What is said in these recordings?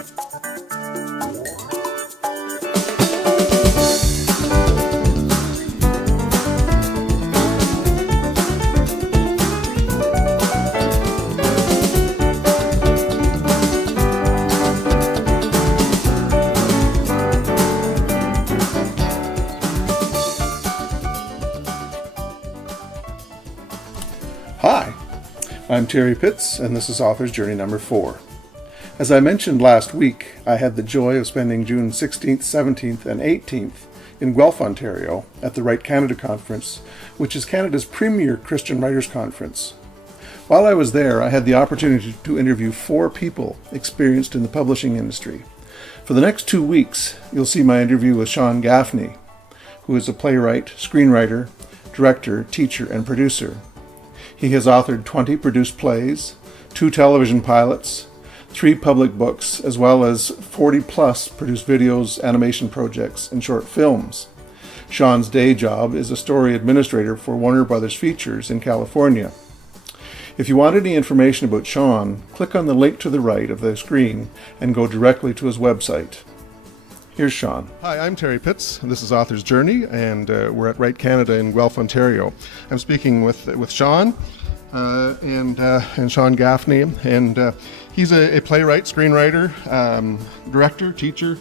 Hi, I'm Terry Pitts, and this is Author's Journey number 4. As I mentioned last week, I had the joy of spending June 16th, 17th, and 18th in Guelph, Ontario at the Write Canada Conference, which is Canada's premier Christian writers conference. While I was there, I had the opportunity to interview 4 people experienced in the publishing industry. For the next 2 weeks, you'll see my interview with Shawn Gaffney, who is a playwright, screenwriter, director, teacher, and producer. He has authored 20 produced plays, 2 television pilots, 3 public books, as well as 40-plus produced videos, animation projects, and short films. Shawn's day job is a story administrator for Warner Brothers Features in California. If you want any information about Shawn, click on the link to the right of the screen and go directly to his website. Here's Shawn. Hi, I'm Terry Pitts, and this is Author's Journey, and we're at Write Canada in Guelph, Ontario. I'm speaking with Shawn and Shawn Gaffney, and he's a playwright, screenwriter, director, teacher.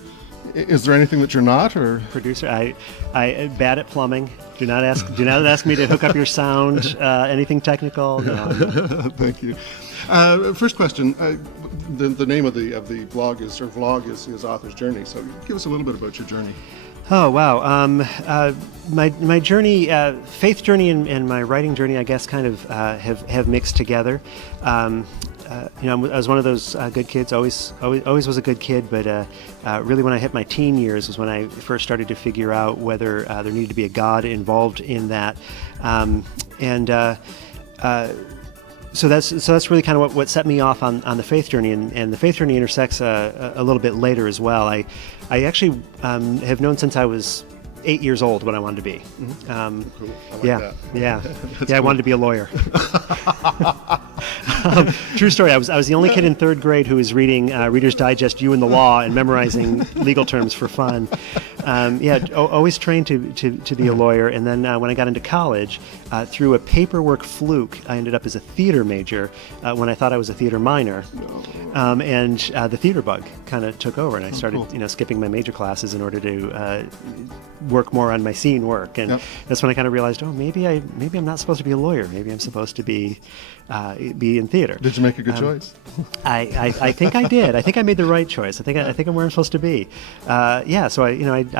Is there anything that you're not, or producer? I bad at plumbing. Do not ask me to hook up your sound. Anything technical? No. Thank you. First question. The name of the blog is, or vlog is Author's Journey. So give us a little bit about your journey. Oh wow. My journey, faith journey, and my writing journey, I guess, kind of have mixed together. I was one of those good kids. Always was a good kid, but really, when I hit my teen years, was when I first started to figure out whether there needed to be a God involved in that, So that's really kind of what set me off on the faith journey, and the faith journey intersects a little bit later as well. I actually have known since I was 8 years old what I wanted to be. Mm-hmm. Cool. I like that. Yeah. Cool. I wanted to be a lawyer. True story. I was the only kid in 3rd grade who was reading Reader's Digest, You and the Law, and memorizing legal terms for fun. Always trained to be a lawyer. And then when I got into college, through a paperwork fluke, I ended up as a theater major when I thought I was a theater minor. And the theater bug kind of took over, and I started skipping my major classes in order to work more on my scene work. And that's when I kind of realized, maybe I'm not supposed to be a lawyer. Maybe I'm supposed to be in theater. Did you make a good choice? I think I did. I think I made the right choice. I think I'm where I'm supposed to be. So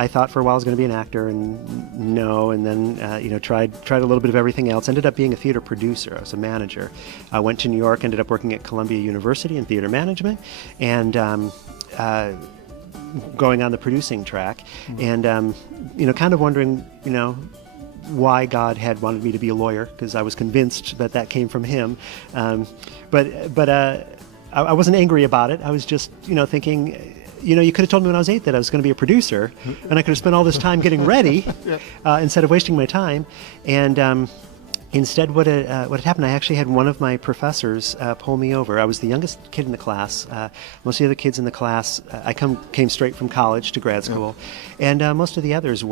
I thought for a while I was going to be an actor, and no, and then tried a little bit of everything else. Ended up being a theater producer. I was a manager. I went to New York. Ended up working at Columbia University in theater management, and going on the producing track, and kind of wondering why God had wanted me to be a lawyer, because I was convinced that came from Him, but I wasn't angry about it. I was just thinking, you could have told me when I was 8 that I was going to be a producer, and I could have spent all this time getting ready instead of wasting my time. And instead, what had happened, I actually had one of my professors pull me over. I was the youngest kid in the class. Most of the other kids in the class, I came straight from college to grad school, and most of the others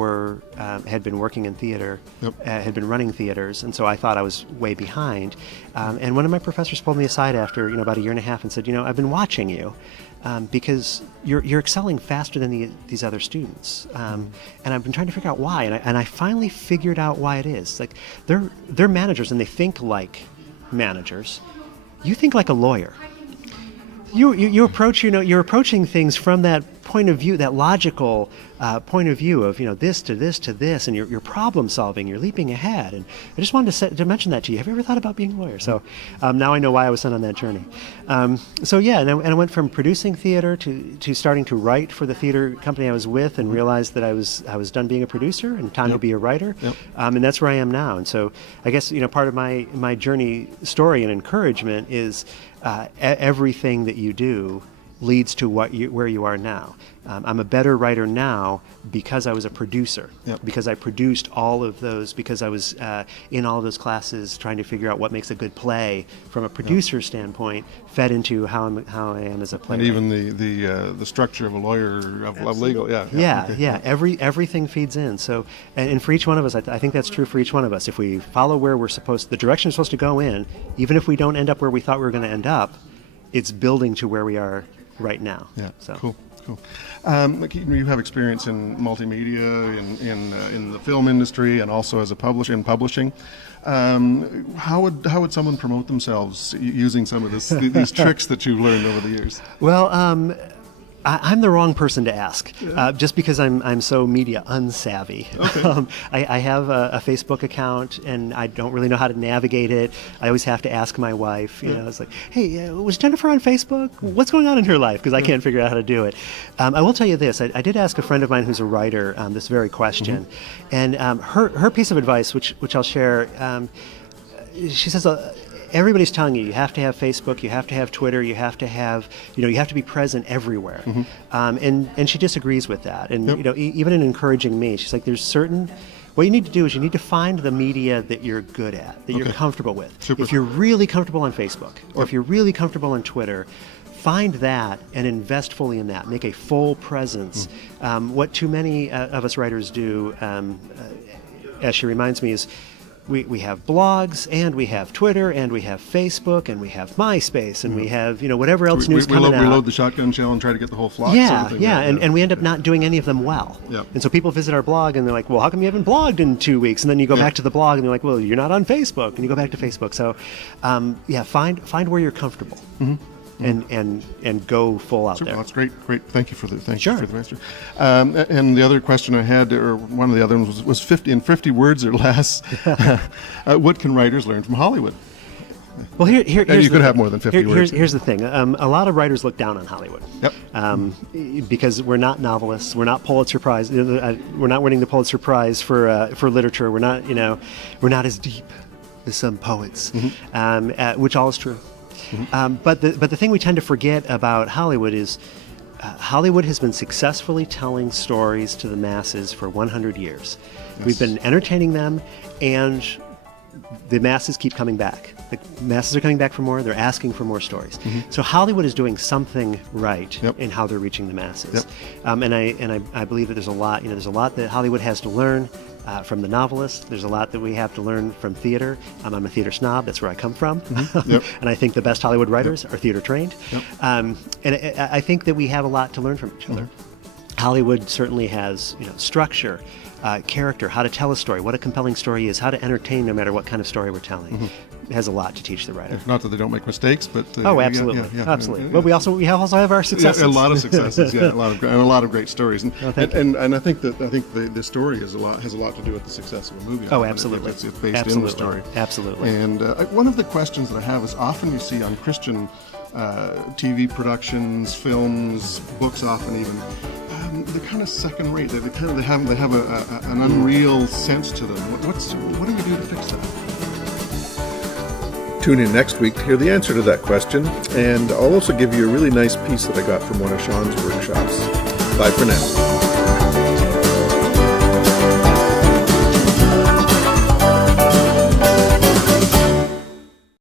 had been working in theater, had been running theaters, and so I thought I was way behind. And one of my professors pulled me aside after about a year and a half and said, I've been watching you. Because you're excelling faster than these other students, and I've been trying to figure out why, and I finally figured out why it is. Like they're managers and they think like managers. You think like a lawyer. You approach you're approaching things from that point of view, that logical point of view of this to this to this, and you're problem solving, you're leaping ahead. And I just wanted to mention that to you. Have you ever thought about being a lawyer? So now I know why I was sent on that journey. And I went from producing theater to starting to write for the theater company I was with, and realized that I was done being a producer and time to be a writer. And that's where I am now. And so I guess part of my journey story and encouragement is everything that you do leads to where you are now. I'm a better writer now because I was a producer, because I produced all of those, because I was in all of those classes trying to figure out what makes a good play from a producer standpoint, fed into how I am as a player. And even the structure of a lawyer, of legal, everything feeds in. So, and for each one of us, I think that's true for each one of us. If we follow where we're the direction we're supposed to go in, even if we don't end up where we thought we were going to end up, it's building to where we are right now. Yeah, so. Cool. You have experience in multimedia, in the film industry, and also as a publishing. How would someone promote themselves using some of these tricks that you've learned over the years? Well, I'm the wrong person to ask, just because I'm so media unsavvy. Okay. I have a Facebook account, and I don't really know how to navigate it. I always have to ask my wife. You know, it's like, hey, was Jennifer on Facebook? What's going on in her life? Because I can't figure out how to do it. I will tell you this. I did ask a friend of mine who's a writer this very question, and her piece of advice, which I'll share, she says, everybody's telling you have to have Facebook, you have to have Twitter, you have to have, you have to be present everywhere. And she disagrees with that. And, even in encouraging me, she's like, what you need to do is you need to find the media that you're good at, that you're comfortable with. Super. If you're really comfortable on Facebook, or if you're really comfortable on Twitter, find that and invest fully in that. Make a full presence. What too many of us writers do, as she reminds me, is we have blogs, and we have Twitter, and we have Facebook, and we have MySpace, and we have whatever else news coming out. We load the shotgun shell and try to get the whole flock. And we end up not doing any of them well. And so people visit our blog, and they're like, well, how come you haven't blogged in 2 weeks? And then you go back to the blog, and they're like, well, you're not on Facebook, and you go back to Facebook. So find where you're comfortable. And go full out there. Well, that's great. Thank you for the answer. And the other question I had, or one of the other ones, was 50 words or less. What can writers learn from Hollywood? Well, here's you could have more than 50 words. Here's the thing. A lot of writers look down on Hollywood. Because we're not novelists. We're not Pulitzer Prize. We're not winning the Pulitzer Prize for literature. We're not as deep as some poets, which all is true. But the thing we tend to forget about Hollywood is Hollywood has been successfully telling stories to the masses for 100 years. Yes. We've been entertaining them, and the masses keep coming back. The masses are coming back for more. They're asking for more stories. So Hollywood is doing something right in how they're reaching the masses. And I believe that there's a lot. There's a lot that Hollywood has to learn from the novelists. There's a lot that we have to learn from theater. I'm a theater snob. That's where I come from. And I think the best Hollywood writers are theater trained. And I think that we have a lot to learn from each other. Hollywood certainly has structure, character, how to tell a story, what a compelling story is, how to entertain no matter what kind of story we're telling. It has a lot to teach the writer. Not that they don't make mistakes, but absolutely. But we also have our successes. A lot of successes, a lot of great stories, and I think the story has a lot to do with the success of a movie. Absolutely. It's based in the story. Absolutely. And one of the questions that I have is often you see on Christian TV productions, films, books, often even. They're kind of second rate. They have an unreal sense to them. What do we do to fix that? Tune in next week to hear the answer to that question, and I'll also give you a really nice piece that I got from one of Shawn's workshops. Bye for now.